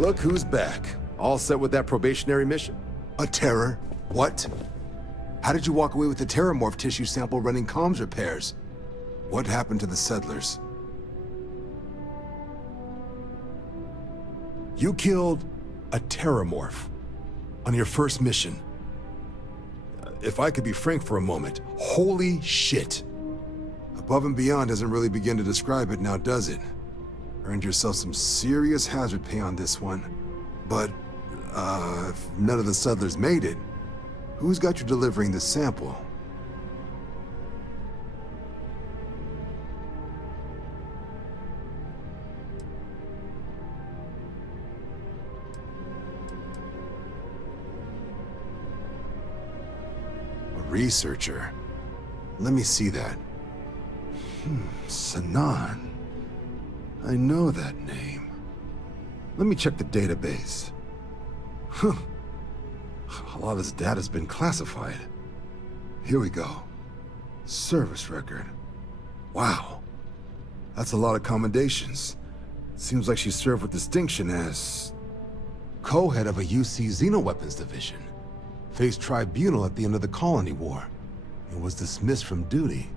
Look who's back. All set with that probationary mission? A terror? What? How did you walk away with the terramorph tissue sample running comms repairs? What happened to the settlers? You killed a terramorph on your first mission. If I could be frank for a moment, holy shit. Above and beyond doesn't really begin to describe it now, does it? Earned yourself some serious hazard pay on this one. But, if none of the settlers made it, who's got you delivering the sample? A researcher? Let me see that. Sanan. I know that name. Let me check the database. Huh. A lot of this data's been classified. Here we go. Service record. Wow. That's a lot of commendations. Seems like she served with distinction as co-head of a UC Xenoweapons division. Faced tribunal at the end of the Colony War. And was dismissed from duty.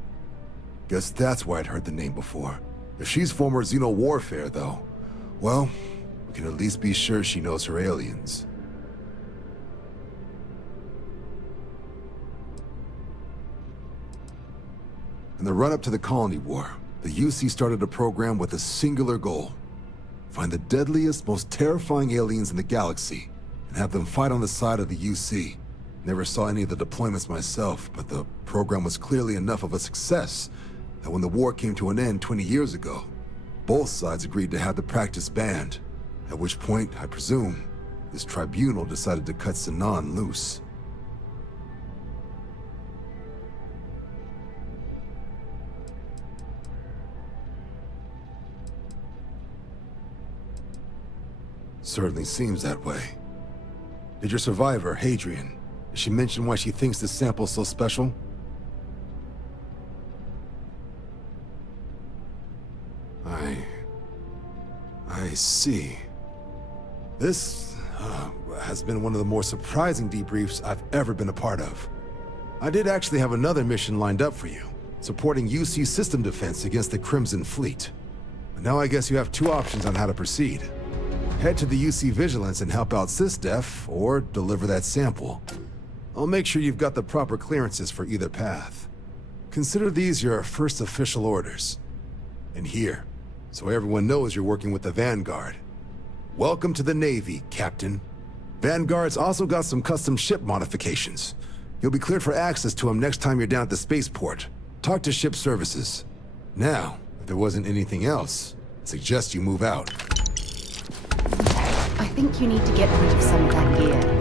Guess that's why I'd heard the name before. If she's former Xeno warfare, though, well, we can at least be sure she knows her aliens. In the run-up to the Colony War, the UC started a program with a singular goal. Find the deadliest, most terrifying aliens in the galaxy, and have them fight on the side of the UC. Never saw any of the deployments myself, but the program was clearly enough of a success that when the war came to an end 20 years ago, both sides agreed to have the practice banned, at which point, I presume, this tribunal decided to cut Sanan loose. Certainly seems that way. Did your survivor, Hadrian, did she mention why she thinks this sample's so special? I see. This has been one of the more surprising debriefs I've ever been a part of. I did actually have another mission lined up for you, supporting UC system defense against the Crimson Fleet. But now I guess you have two options on how to proceed. Head to the UC Vigilance and help out SysDef, or deliver that sample. I'll make sure you've got the proper clearances for either path. Consider these your first official orders. And here, so everyone knows you're working with the Vanguard. Welcome to the Navy, Captain. Vanguard's also got some custom ship modifications. You'll be cleared for access to them next time you're down at the spaceport. Talk to ship services. Now, if there wasn't anything else, I suggest you move out. I think you need to get rid of some of that gear.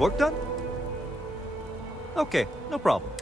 work done? Okay, no problem.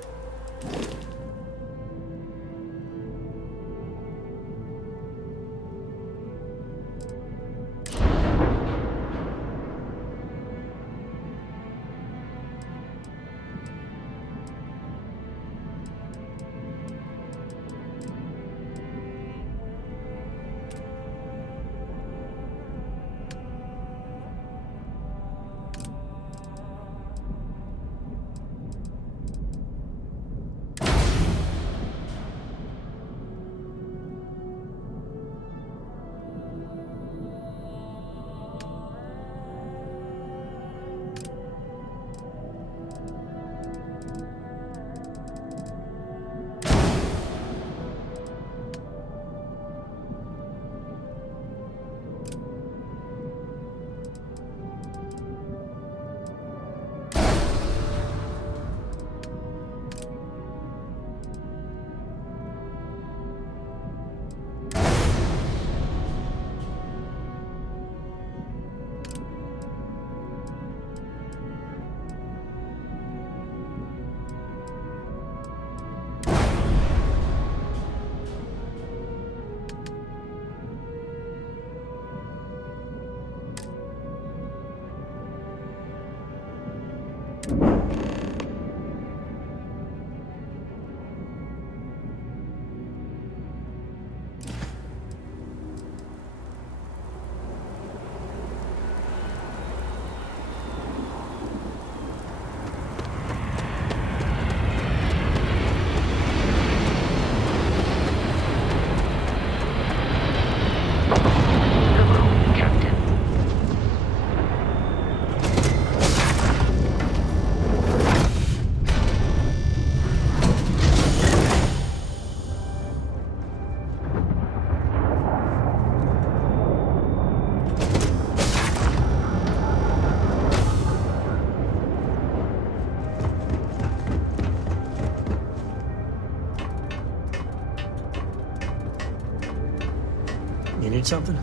You need something?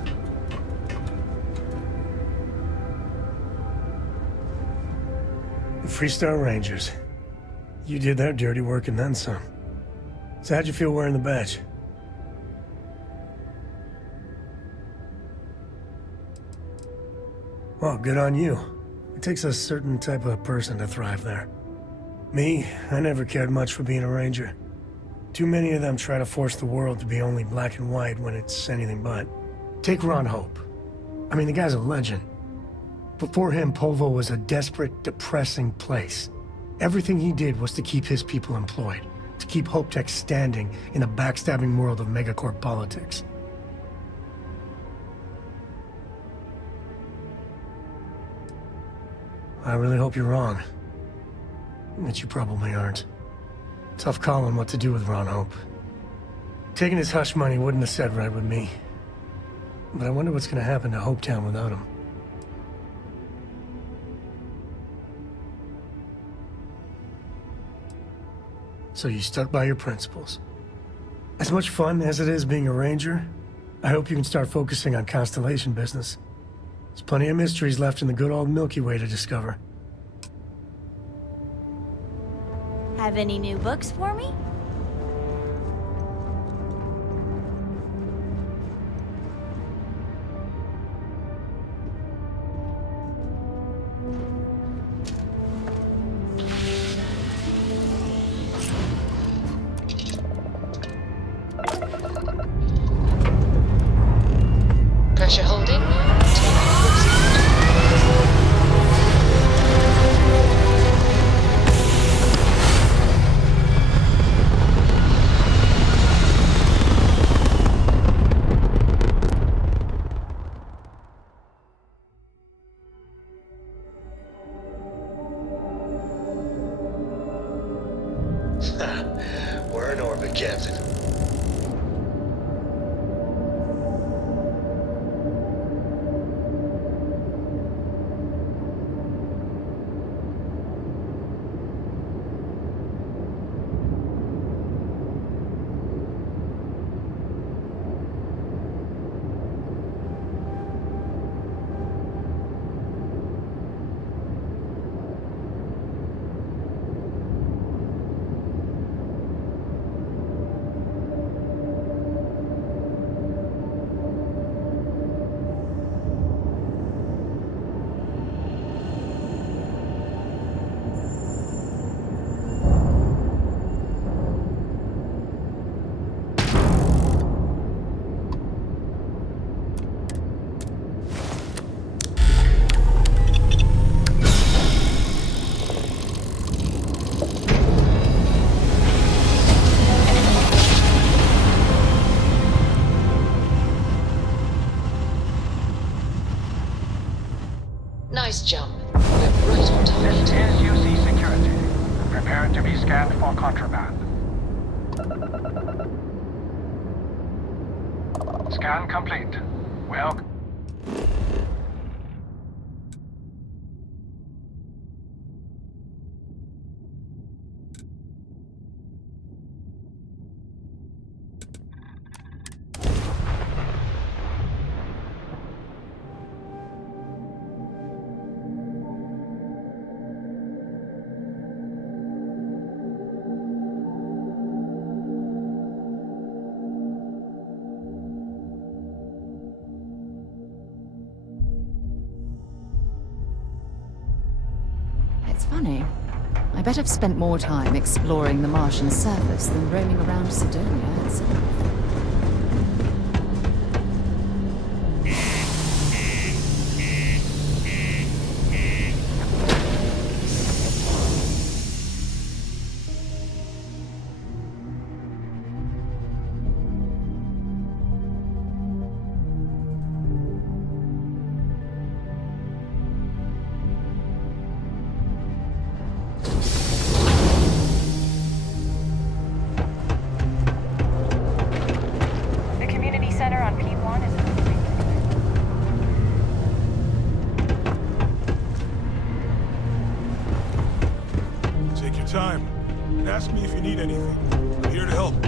The Freestar Rangers. You did their dirty work and then some. So how'd you feel wearing the badge? Well, good on you. It takes a certain type of person to thrive there. Me, I never cared much for being a ranger. Too many of them try to force the world to be only black and white when it's anything but. Take Ron Hope. I mean, the guy's a legend. Before him, Polvo was a desperate, depressing place. Everything he did was to keep his people employed, to keep Hope Tech standing in a backstabbing world of megacorp politics. I really hope you're wrong. But you probably aren't. Tough call on what to do with Ron Hope. Taking his hush money wouldn't have set right with me. But I wonder what's gonna happen to Hopetown without him. So you stuck by your principles. As much fun as it is being a ranger, I hope you can start focusing on Constellation business. There's plenty of mysteries left in the good old Milky Way to discover. Have any new books for me? Pressure holding. We're in orbit, Captain. jump. We're right on This target. is UC Security. Prepare to be scanned for contraband. Scan complete. Well... It's funny. I bet I've spent more time exploring the Martian surface than roaming around Sidonia itself. The community center on P1 is Take your time and ask me if you need anything. I'm here to help.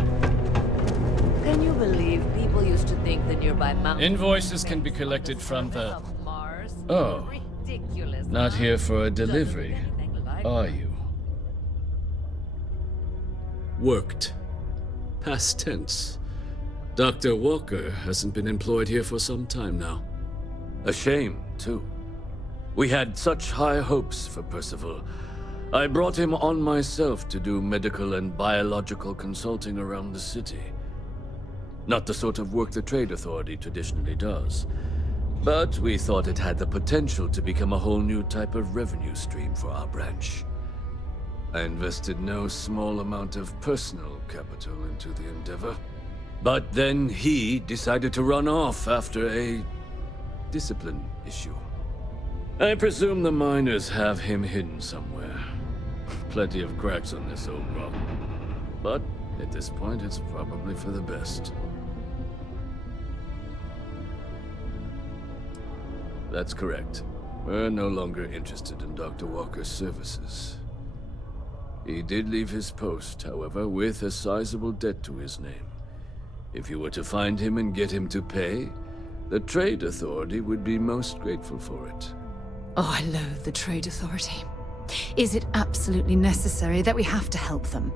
Can you believe people used to think the nearby mountain... Invoices can be collected from the... of Mars? Oh. Ridiculous. Not huh? here for a Doesn't delivery, look anything like are it. you? Worked. Past tense. Dr. Walker hasn't been employed here for some time now. A shame, too. We had such high hopes for Percival. I brought him on myself to do medical and biological consulting around the city. Not the sort of work the Trade Authority traditionally does. But we thought it had the potential to become a whole new type of revenue stream for our branch. I invested no small amount of personal capital into the endeavor. But then he decided to run off after a discipline issue. I presume the miners have him hidden somewhere. Plenty of cracks on this old rock. But at this point, it's probably for the best. That's correct. We're no longer interested in Dr. Walker's services. He did leave his post, however, with a sizable debt to his name. If you were to find him and get him to pay, the Trade Authority would be most grateful for it. Oh, I loathe the Trade Authority. Is it absolutely necessary that we have to help them?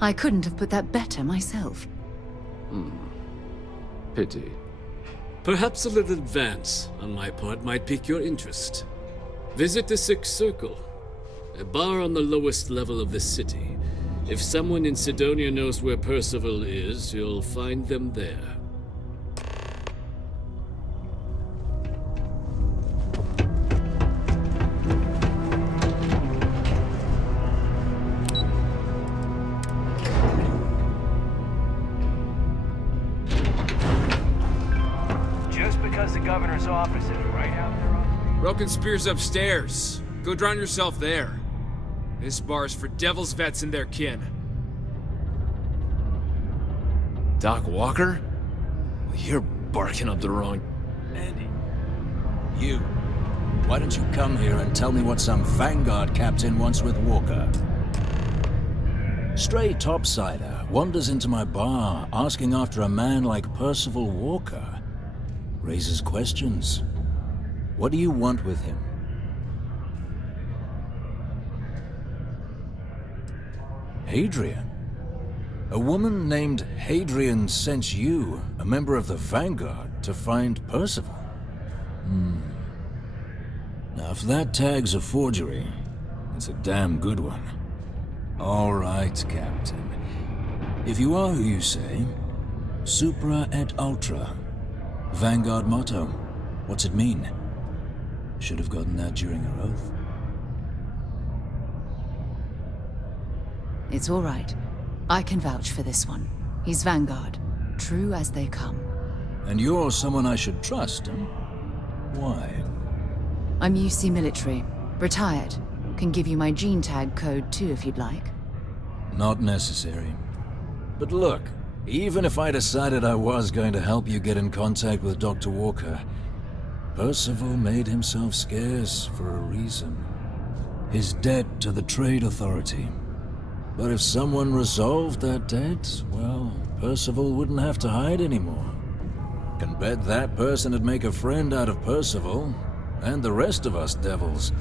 I couldn't have put that better myself. Pity. Perhaps a little advance on my part might pique your interest. Visit the Sixth Circle, a bar on the lowest level of the city. If someone in Sidonia knows where Percival is, you'll find them there. Just because the governor's office is right out there on... Broken Spear's upstairs. Go drown yourself there. This bar's for Devil's vets and their kin. Doc Walker? You're barking up the wrong... Andy. You. Why don't you come here and tell me what some Vanguard captain wants with Walker? Stray topsider wanders into my bar asking after a man like Percival Walker. Raises questions. What do you want with him? Hadrian? A woman named Hadrian sent you, a member of the Vanguard, to find Percival? Now, if that tag's a forgery, it's a damn good one. All right, Captain. If you are who you say, Supra et Ultra. Vanguard motto. What's it mean? Should have gotten that during her oath. It's all right. I can vouch for this one. He's Vanguard. True as they come. And you're someone I should trust, huh? Why? I'm UC military. Retired. Can give you my gene tag code too if you'd like. Not necessary. But look, even if I decided I was going to help you get in contact with Dr. Walker, Percival made himself scarce for a reason. His debt to the Trade Authority. But if someone resolved that debt, well, Percival wouldn't have to hide anymore. Can bet that person would make a friend out of Percival, and the rest of us devils.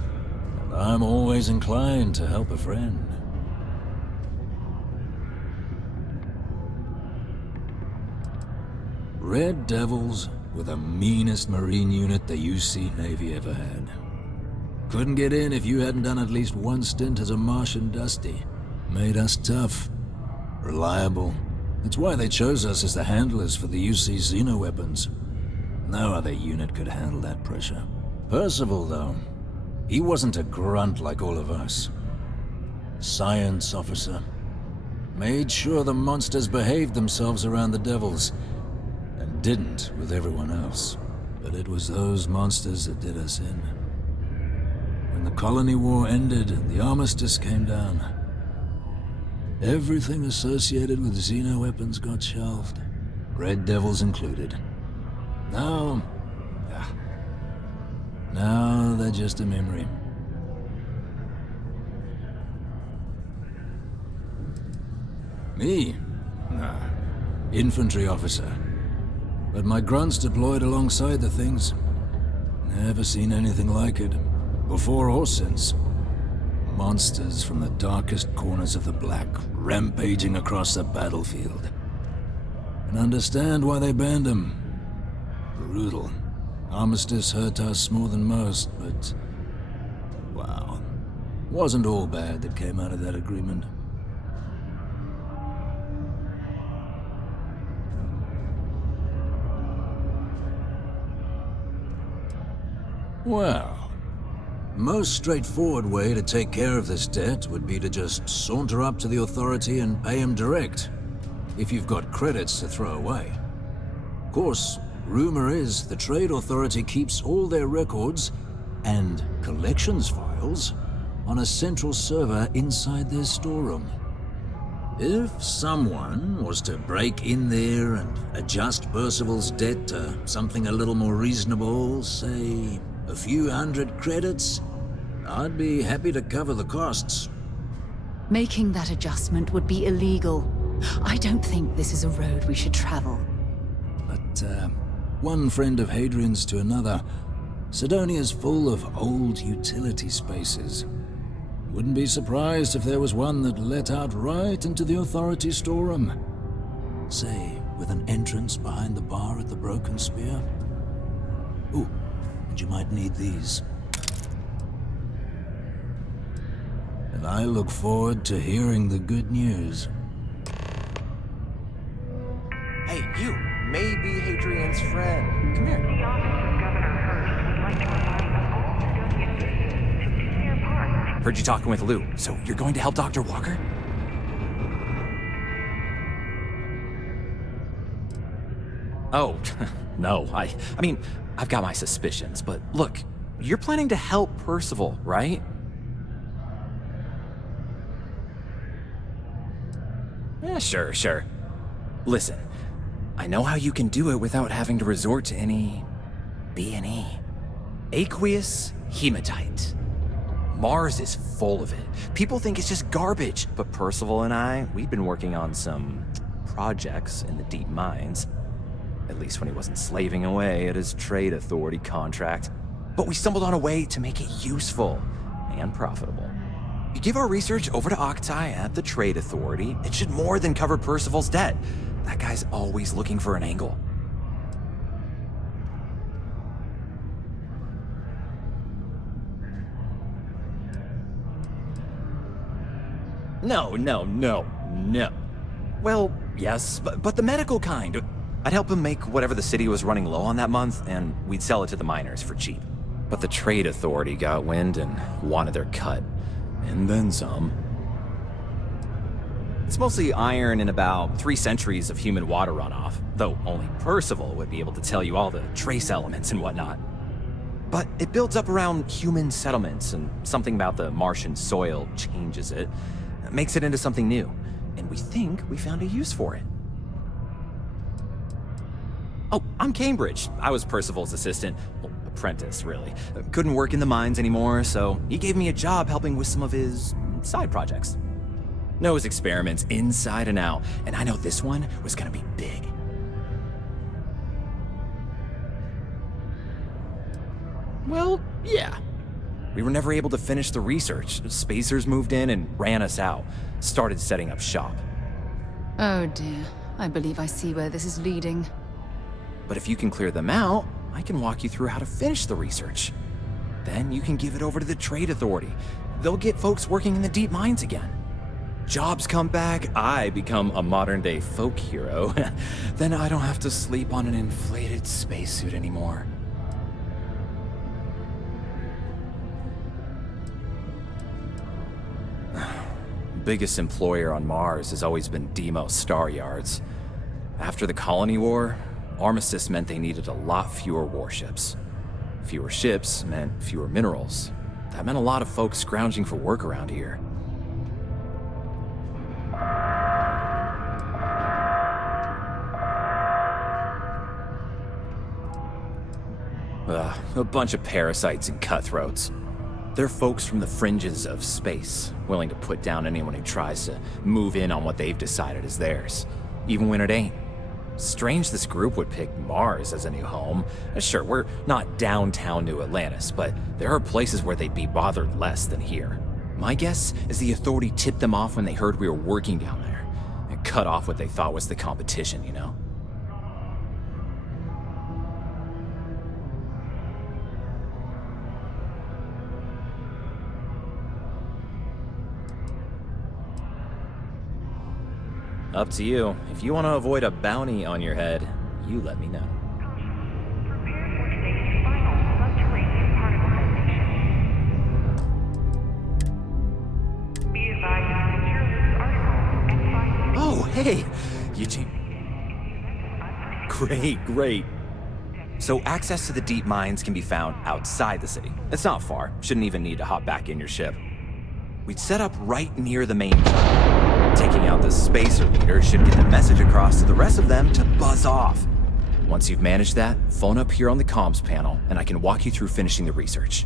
And I'm always inclined to help a friend. Red Devils were the meanest Marine unit the UC Navy ever had. Couldn't get in if you hadn't done at least one stint as a Martian Dusty. Made us tough, reliable. That's why they chose us as the handlers for the UC xeno-weapons. No other unit could handle that pressure. Percival, though, he wasn't a grunt like all of us. Science officer. Made sure the monsters behaved themselves around the Devils, and didn't with everyone else. But it was those monsters that did us in. When the colony war ended and the armistice came down, everything associated with xeno-weapons got shelved, Red Devils included. Now they're just a memory. Me? Nah. Infantry officer. But my grunts deployed alongside the things. Never seen anything like it, before or since. Monsters from the darkest corners of the Black, rampaging across the battlefield. And understand why they banned them. Brutal. Armistice hurt us more than most, but... wow. Wasn't all bad that came out of that agreement. Well, most straightforward way to take care of this debt would be to just saunter up to the authority and pay him direct, if you've got credits to throw away. Of course, rumor is the Trade Authority keeps all their records and collections files on a central server inside their storeroom. If someone was to break in there and adjust Percival's debt to something a little more reasonable, say a few hundred credits, I'd be happy to cover the costs. Making that adjustment would be illegal. I don't think this is a road we should travel. But, one friend of Hadrian's to another, Sidonia's full of old utility spaces. Wouldn't be surprised if there was one that let out right into the authority storeroom. Say, with an entrance behind the bar at the Broken Spear. Ooh, and you might need these. And I look forward to hearing the good news. Hey, you may be Hadrian's friend. Come here. The office of Governor Hurst would like to invite all Sidonian citizens to Deer Park. Heard you talking with Lou, so you're going to help Dr. Walker? Oh, no, I mean, I've got my suspicions, but look, you're planning to help Percival, right? Yeah, sure. Listen, I know how you can do it without having to resort to any B&E. Aqueous hematite. Mars is full of it. People think it's just garbage, but Percival and I, we've been working on some projects in the deep mines. At least when he wasn't slaving away at his Trade Authority contract. But we stumbled on a way to make it useful and profitable. You give our research over to Octai at the Trade Authority, it should more than cover Percival's debt. That guy's always looking for an angle. No. Well, yes, but the medical kind. I'd help him make whatever the city was running low on that month, and we'd sell it to the miners for cheap. But the Trade Authority got wind and wanted their cut. And then some. It's mostly iron and about 3 centuries of human water runoff, though only Percival would be able to tell you all the trace elements and whatnot. But it builds up around human settlements, and something about the Martian soil changes it, makes it into something new, and we think we found a use for it. Oh, I'm Cambridge. I was Percival's assistant. Well, apprentice, really. Couldn't work in the mines anymore, so he gave me a job helping with some of his side projects. Knows experiments inside and out, and I know this one was gonna be big. Well, yeah. We were never able to finish the research. Spacers moved in and ran us out. Started setting up shop. Oh dear. I believe I see where this is leading. But if you can clear them out, I can walk you through how to finish the research. Then you can give it over to the Trade Authority. They'll get folks working in the deep mines again. Jobs come back, I become a modern-day folk hero. Then I don't have to sleep on an inflated spacesuit anymore. Biggest employer on Mars has always been Deimos Star Yards. After the Colony War, armistice meant they needed a lot fewer warships. Fewer ships meant fewer minerals. That meant a lot of folks scrounging for work around here. A bunch of parasites and cutthroats. They're folks from the fringes of space, willing to put down anyone who tries to move in on what they've decided is theirs, even when it ain't. Strange this group would pick Mars as a new home. Sure, we're not downtown New Atlantis, but there are places where they'd be bothered less than here. My guess is the Authority tipped them off when they heard we were working down there, and cut off what they thought was the competition, you know? Up to you. If you want to avoid a bounty on your head, you let me know. Prepare for today's final subterranean particle detonation. Be advised to secure this article and find... Oh, hey! Eugene. Great. So access to the deep mines can be found outside the city. It's not far. Shouldn't even need to hop back in your ship. We'd set up right near the main terminal. Taking out the spacer leader should get the message across to the rest of them to buzz off. Once you've managed that, phone up here on the comms panel, and I can walk you through finishing the research.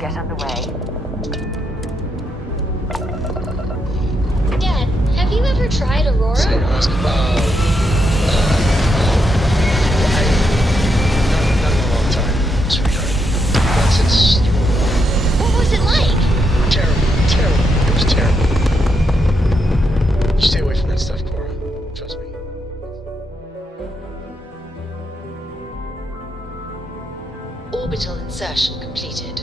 Get underway. Dad, have you ever tried Aurora? Not in a long time, sweetheart. But since you were... What was it like? Terrible. Orbital insertion completed.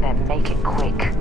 then make it quick.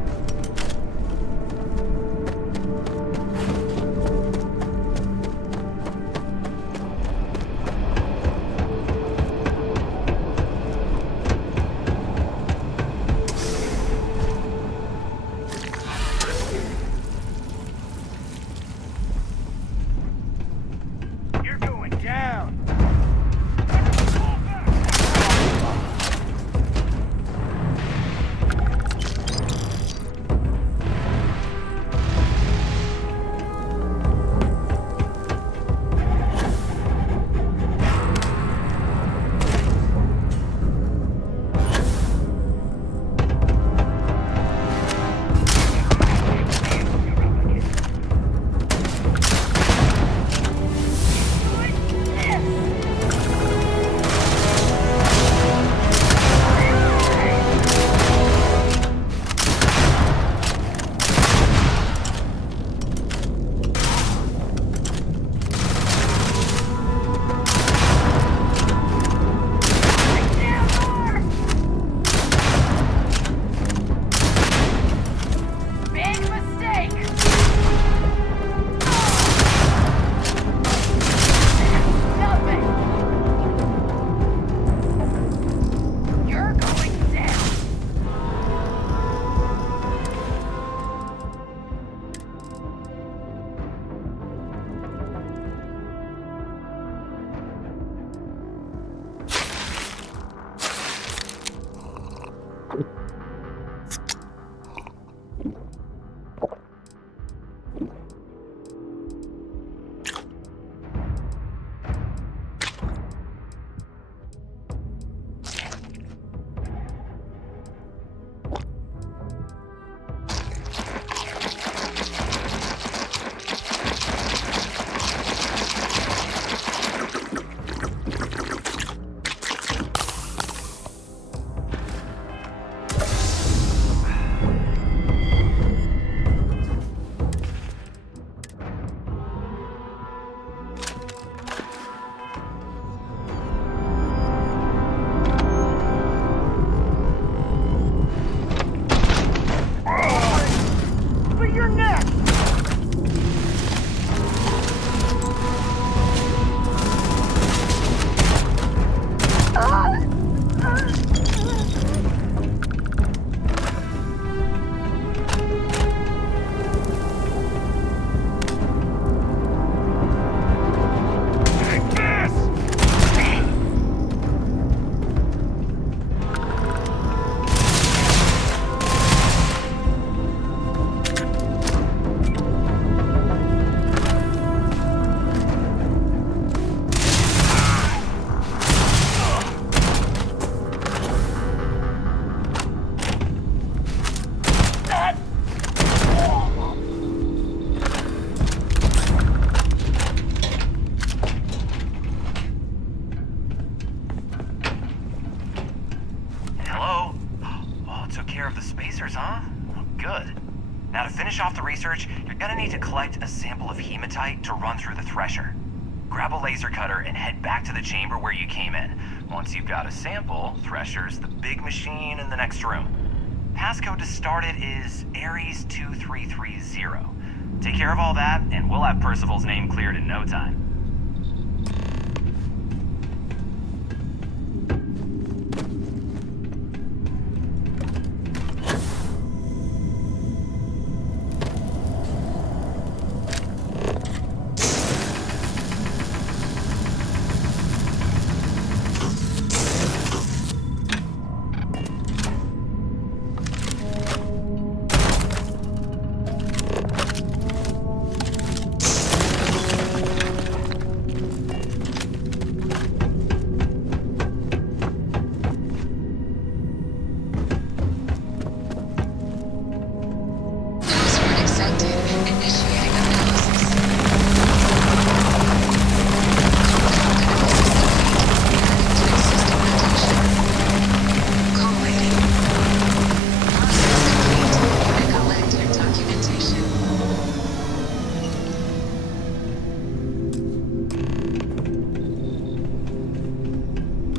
Off the research, you're gonna need to collect a sample of hematite to run through the thresher. Grab a laser cutter and head back to the chamber where you came in. Once you've got a sample, thresher's the big machine in the next room. Passcode to start it is Ares 2330. Take care of all that, and we'll have Percival's name cleared in no time.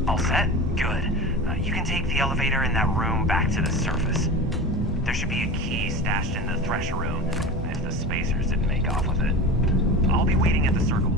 All set? Good. You can take the elevator in that room back to the surface. There should be a key stashed in the thresher room, if the spacers didn't make off with it. I'll be waiting at the circle.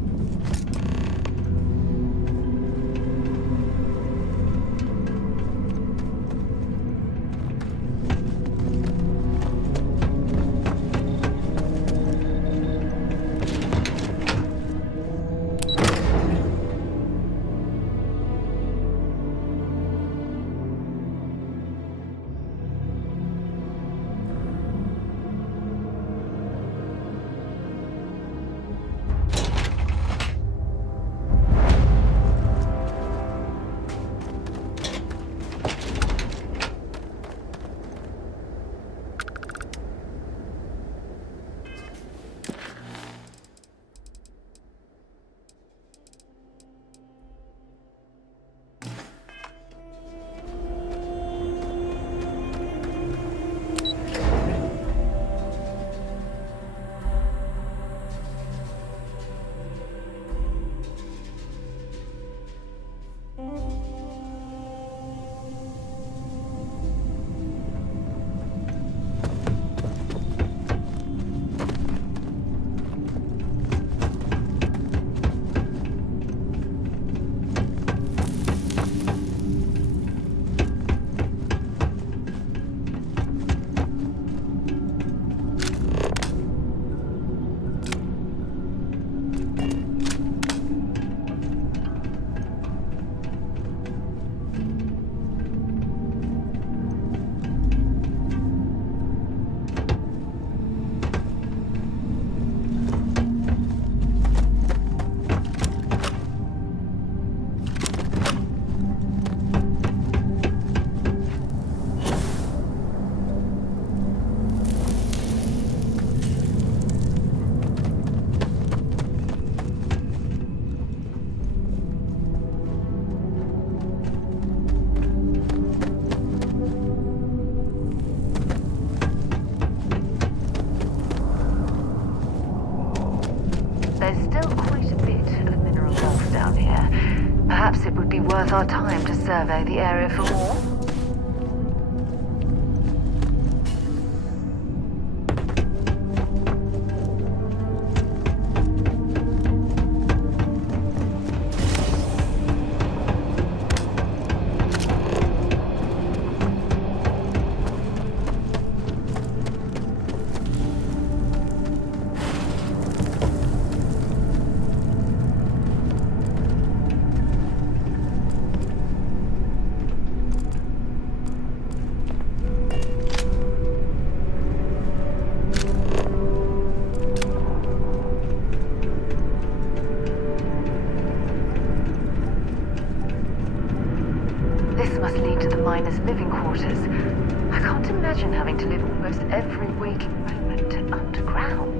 Perhaps it would be worth our time to survey the area for more. Living quarters. I can't imagine having to live almost every waking moment underground.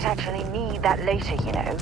might actually need that later, you know.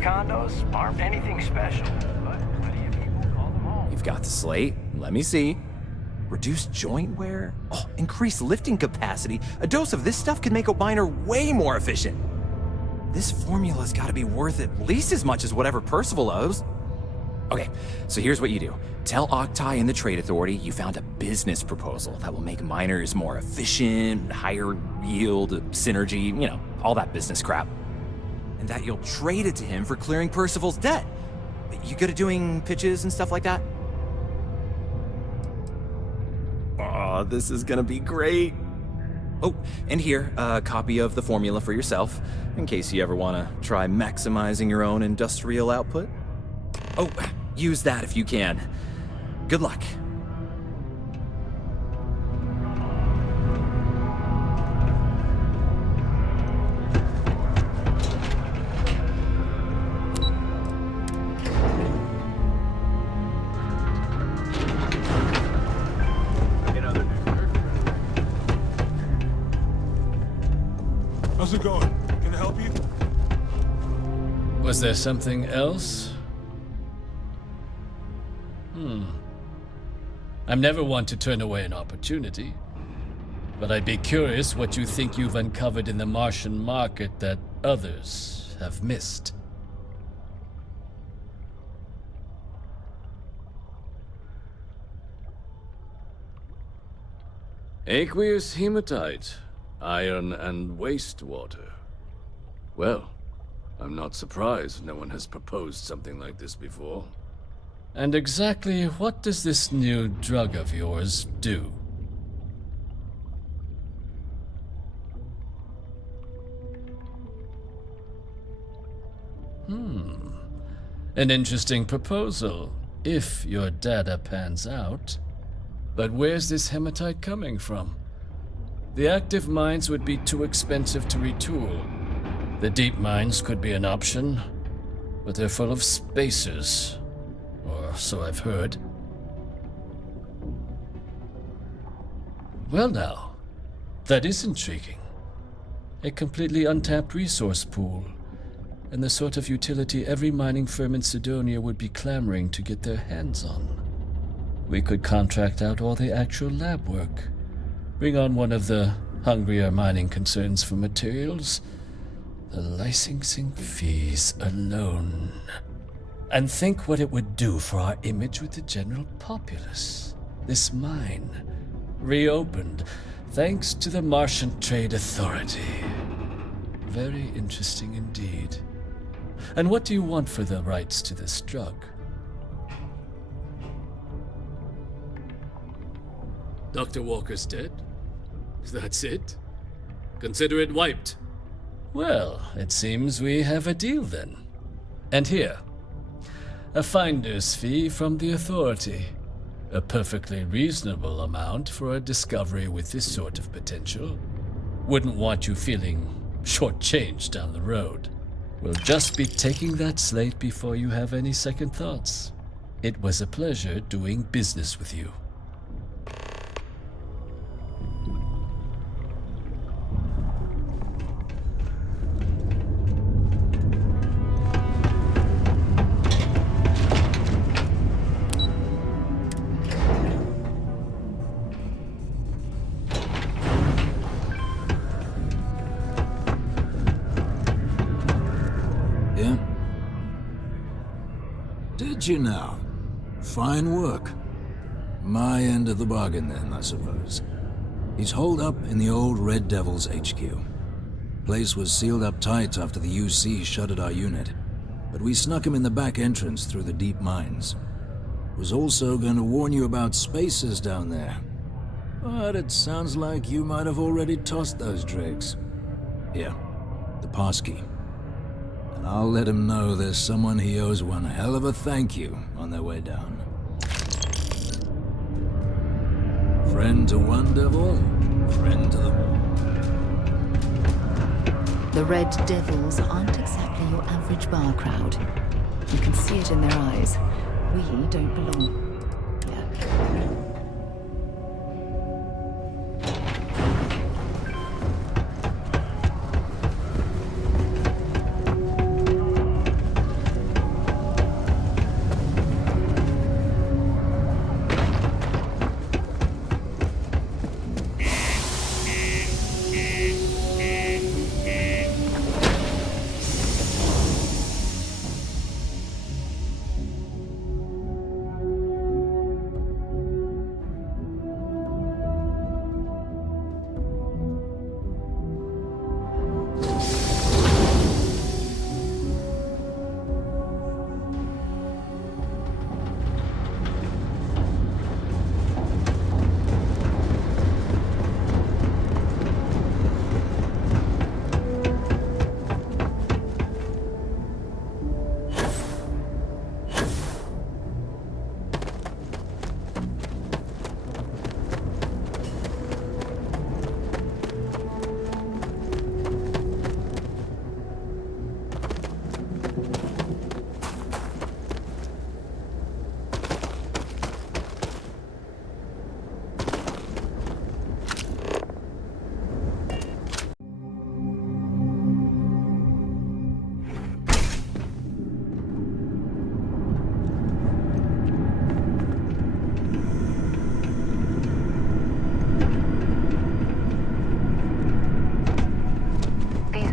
Condos aren't anything special, but plenty of people call them home. You've got the slate. Let me see. Reduced joint wear? Oh, increased lifting capacity. A dose of this stuff could make a miner way more efficient. This formula's gotta be worth at least as much as whatever Percival owes. Okay, so here's what you do. Tell Octai and the Trade Authority you found a business proposal that will make miners more efficient, higher yield, synergy, you know, all that business crap. And that you'll trade it to him for clearing Percival's debt. You good at doing pitches and stuff like that? Oh, this is gonna be great. Oh, and here, a copy of the formula for yourself, in case you ever wanna try maximizing your own industrial output. Oh, use that if you can. Good luck. How's it going? Can I help you? Was there something else? I'm never one to turn away an opportunity, but I'd be curious what you think you've uncovered in the Martian market that others have missed. Aqueous hematite, iron and wastewater. Well, I'm not surprised no one has proposed something like this before. And exactly what does this new drug of yours do? An interesting proposal, if your data pans out. But where's this hematite coming from? The active mines would be too expensive to retool. The deep mines could be an option, but they're full of spacers. Or so I've heard. Well now, that is intriguing. A completely untapped resource pool, and the sort of utility every mining firm in Sidonia would be clamoring to get their hands on. We could contract out all the actual lab work, bring on one of the hungrier mining concerns for materials, the licensing fees alone. And think what it would do for our image with the general populace. This mine, reopened, thanks to the Martian Trade Authority. Very interesting indeed. And what do you want for the rights to this drug? Dr. Walker's dead? That's it? Consider it wiped. Well, it seems we have a deal then. And here, a finder's fee from the Authority. A perfectly reasonable amount for a discovery with this sort of potential. Wouldn't want you feeling shortchanged down the road. We'll just be taking that slate before you have any second thoughts. It was a pleasure doing business with you. Yeah? Did you now? Fine work. My end of the bargain then, I suppose. He's holed up in the old Red Devils HQ. Place was sealed up tight after the UC shuttered our unit, but we snuck him in the back entrance through the deep mines. Was also going to warn you about spacers down there, but it sounds like you might have already tossed those drakes. Here, the passkey. And I'll let him know there's someone he owes one hell of a thank you on their way down. Friend to one devil, friend to them all. The Red Devils aren't exactly your average bar crowd. You can see it in their eyes. We don't belong here.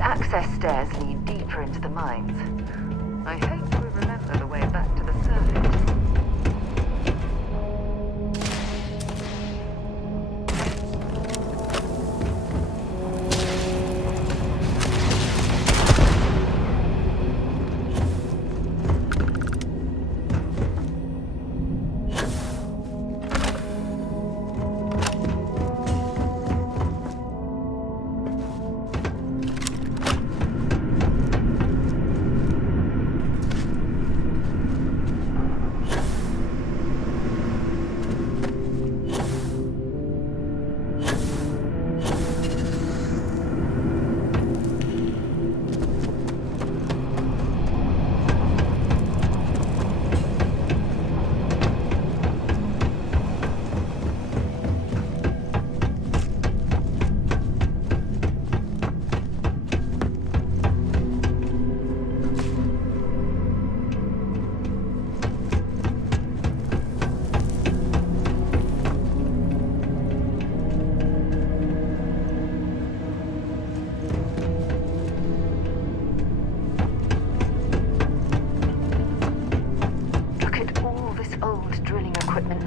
Access stairs lead deeper into the mines. I hope we remember the way back to the surface.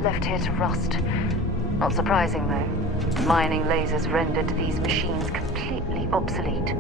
Left here to rust. Not surprising, though. Mining lasers rendered these machines completely obsolete.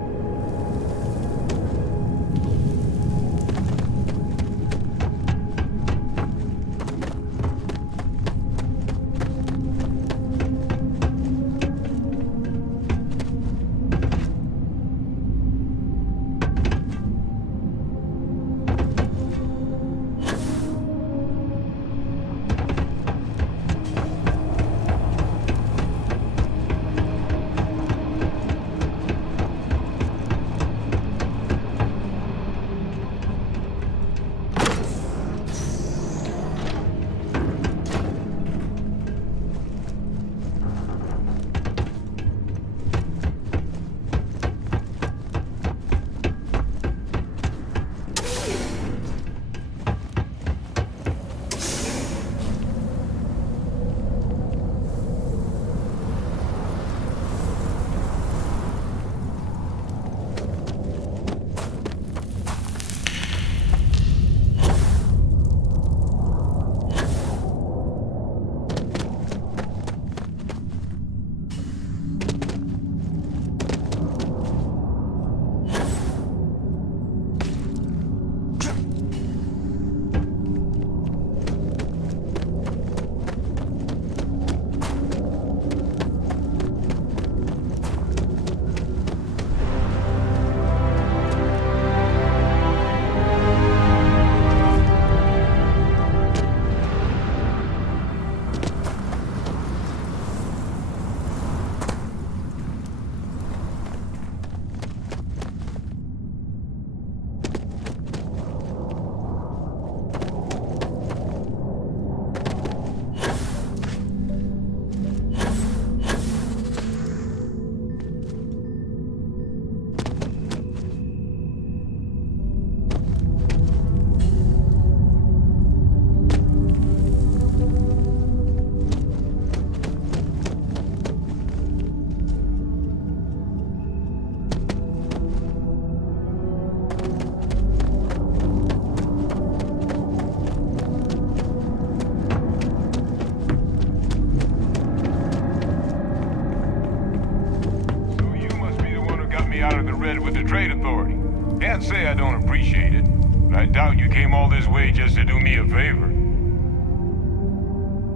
headed with the Trade Authority. Can't say I don't appreciate it, but I doubt you came all this way just to do me a favor.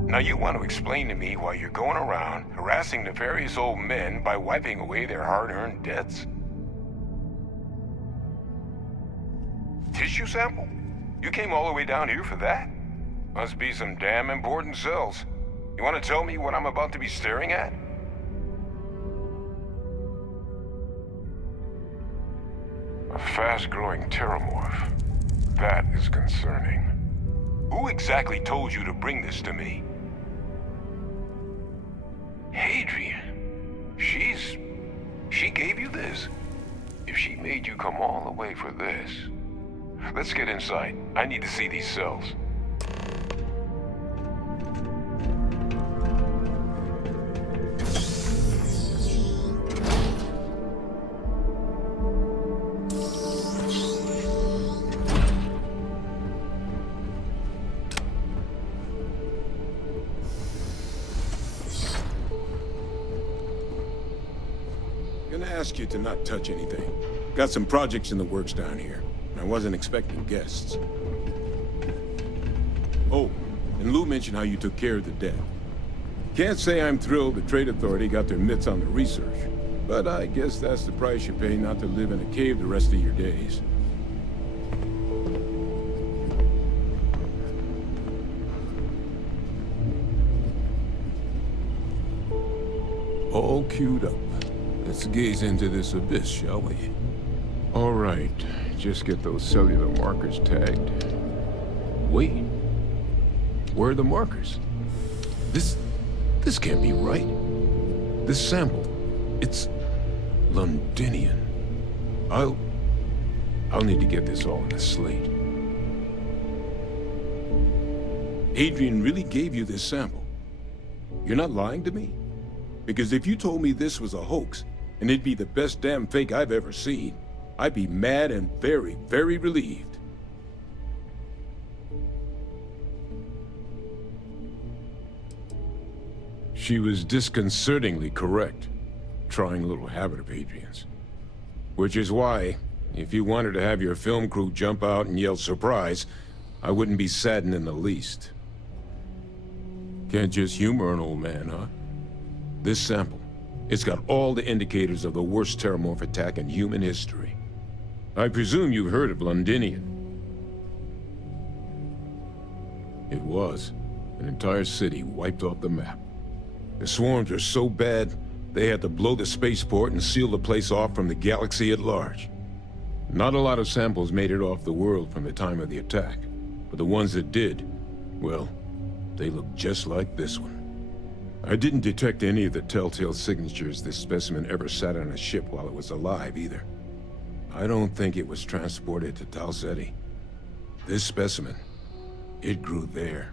Now you want to explain to me why you're going around harassing nefarious old men by wiping away their hard-earned debts? Tissue sample? You came all the way down here for that? Must be some damn important cells. You want to tell me what I'm about to be staring at? A fast-growing terramorph. That is concerning. Who exactly told you to bring this to me? Hadrian. She gave you this? If she made you come all the way for this... Let's get inside. I need to see these cells. Gonna ask you to not touch anything. Got some projects in the works down here. I wasn't expecting guests. Oh, and Lou mentioned how you took care of the debt. Can't say I'm thrilled the Trade Authority got their mitts on the research, but I guess that's the price you pay not to live in a cave the rest of your days. All queued up. Let's gaze into this abyss, shall we? All right. Just get those cellular markers tagged. Wait. Where are the markers? This can't be right. This sample, it's Londinian. I'll need to get this all in a slate. Adrian really gave you this sample. You're not lying to me? Because if you told me this was a hoax, and it'd be the best damn fake I've ever seen, I'd be mad and very, very relieved. She was disconcertingly correct, trying a little habit of Adrian's. Which is why, if you wanted to have your film crew jump out and yell surprise, I wouldn't be saddened in the least. Can't just humor an old man, huh? This sample, it's got all the indicators of the worst terramorph attack in human history. I presume you've heard of Londinian. It was an entire city wiped off the map. The swarms were so bad, they had to blow the spaceport and seal the place off from the galaxy at large. Not a lot of samples made it off the world from the time of the attack, but the ones that did, well, they look just like this one. I didn't detect any of the telltale signatures this specimen ever sat on a ship while it was alive, either. I don't think it was transported to Talsetti. This specimen, it grew there,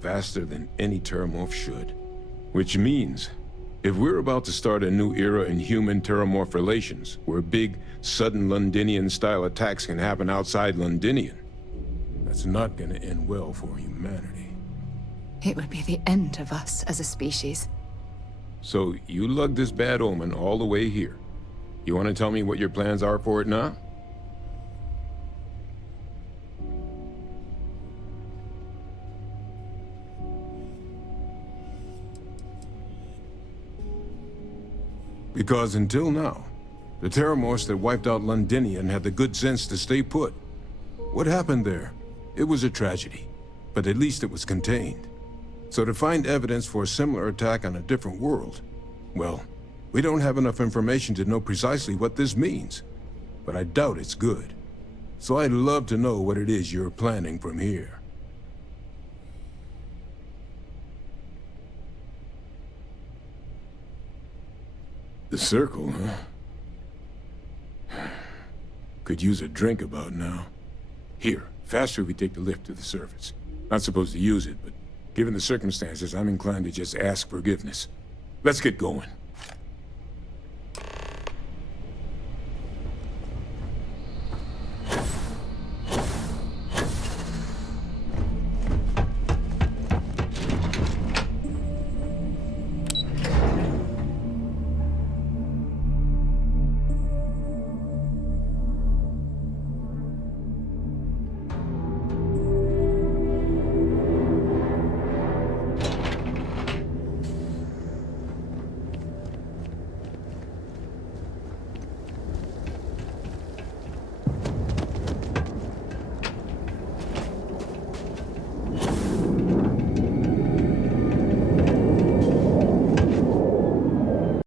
faster than any terramorph should. Which means, if we're about to start a new era in human-terramorph relations, where big, sudden Londinian-style attacks can happen outside Londinian, that's not gonna end well for humanity. It would be the end of us as a species. So, you lugged this bad omen all the way here. You want to tell me what your plans are for it now? Because until now, the terramorphs that wiped out Londinian had the good sense to stay put. What happened there? It was a tragedy, but at least it was contained. So to find evidence for a similar attack on a different world, well, we don't have enough information to know precisely what this means, but I doubt it's good. So I'd love to know what it is you're planning from here. The circle, huh? Could use a drink about now. Here, faster we take the lift to the surface. Not supposed to use it, but given the circumstances, I'm inclined to just ask forgiveness. Let's get going.